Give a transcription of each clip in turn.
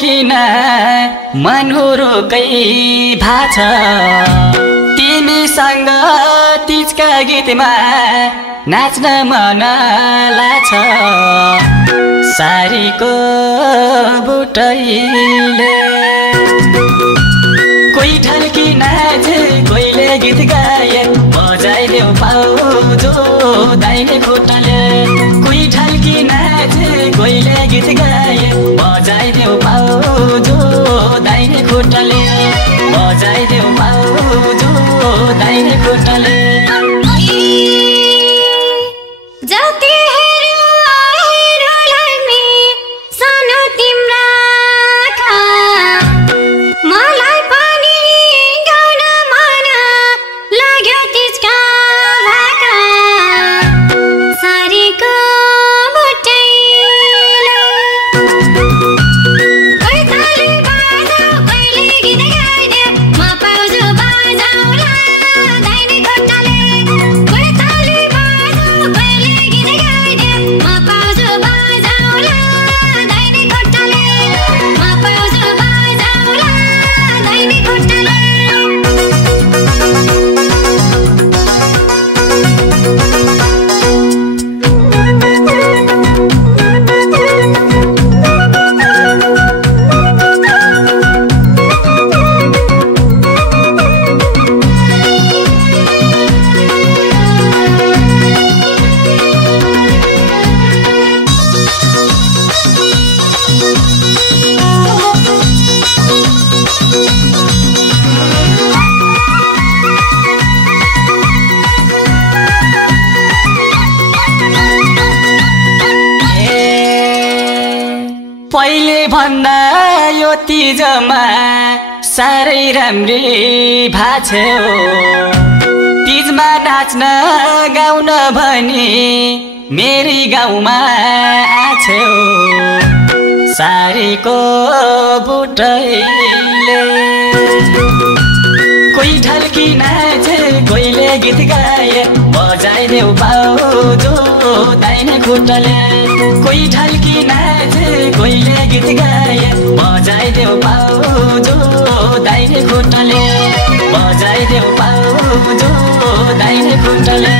किन मनहुरुकै भाछ तिमीसँग तीजका गीतमा नाच्न मन लाग्छ सारीको बुटैले कोही ढल्की नाचे कोहीले गीत गाए बजाइदेऊ पाउजो दाहिने खुट्टाले कोही ढल्की नाचे कोहीले गीत गाए बजाइदेऊ पाउजो दाहिने खुट्टाले बजाइदेऊ पाउजो दाहिने खुट्टाले पहिले भन्दा यो तीजमा साह्रै राम्री भाछ्यो तीजमा नाच्न गाउन भनी मेरी गाउँमा आछ्यो सारीको बुटैले कोही ढल्की नाचे कोहीले गीत गाए बजाइदेऊ पाउजो दाहिने खुट्टाले कोही ढल्की नाचे कोहीले गीत गाए बजाइदेऊ पाउजो दाहिने खुट्टाले बजाइदेऊ पाउजो दाहिने खुट्टाले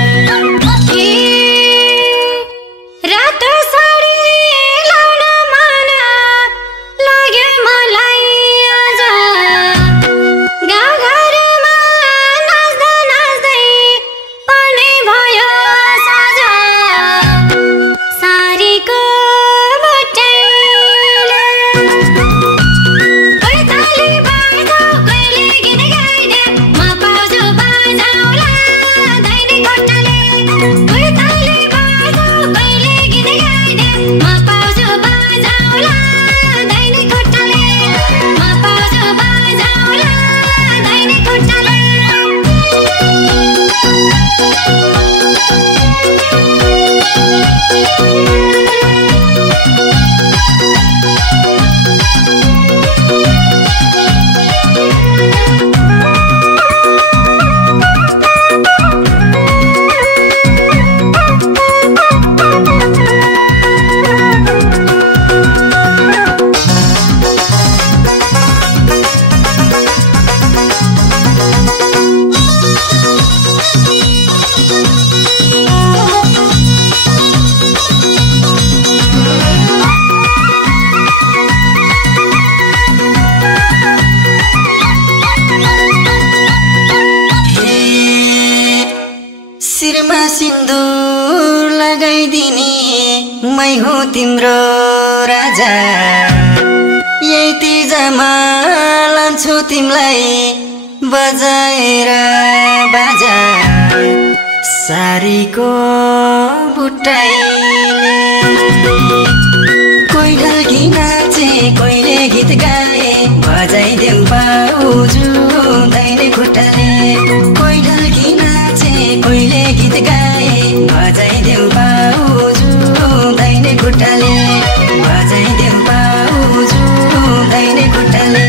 शिरमा सिन्दूर लगाइदिने मै हो तिम्रो राजा यही तीज बाजामा लान्छु तिमलाई बजाएर बाजा सारीको बुट्टाइले कोही ढल्की नाचे कोहीले गीत गाए बजाइदेऊ बाउजू दाहिने खुट्टाले कोही ढल्की नाचे कोहीले गीत गाए बजाइदेऊ बाउजू दाहिने खुट्टाले बजाइदेऊ बाउजू दाहिने खुट्टाले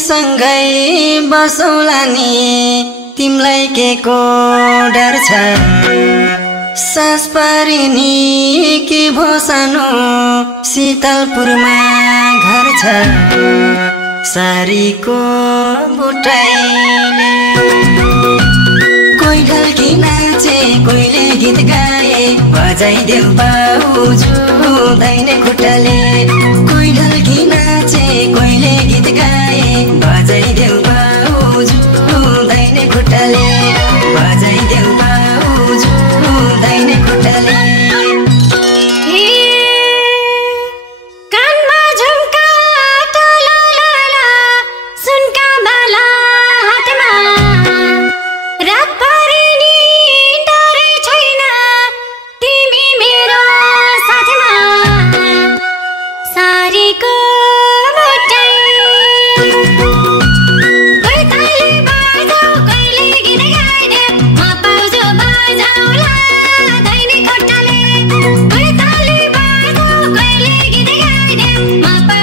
सँगै बसौला नि तिमलाई के को डर छ सास पारिनी कि भो सानो शीतलपुरमा घर छ सारीको बुट्टाइले कोही ढल्की नाचे कोहीले गीत गाए बजाइदेऊ बाउजू दाहिने खुट्टाले कोही ढल्की नाचे कोहीले गीत गाए बजाइदेऊ बाउजू दाहिने खुट्टाले बजाइदेऊ बाउजू दाहिने खुट्टाले My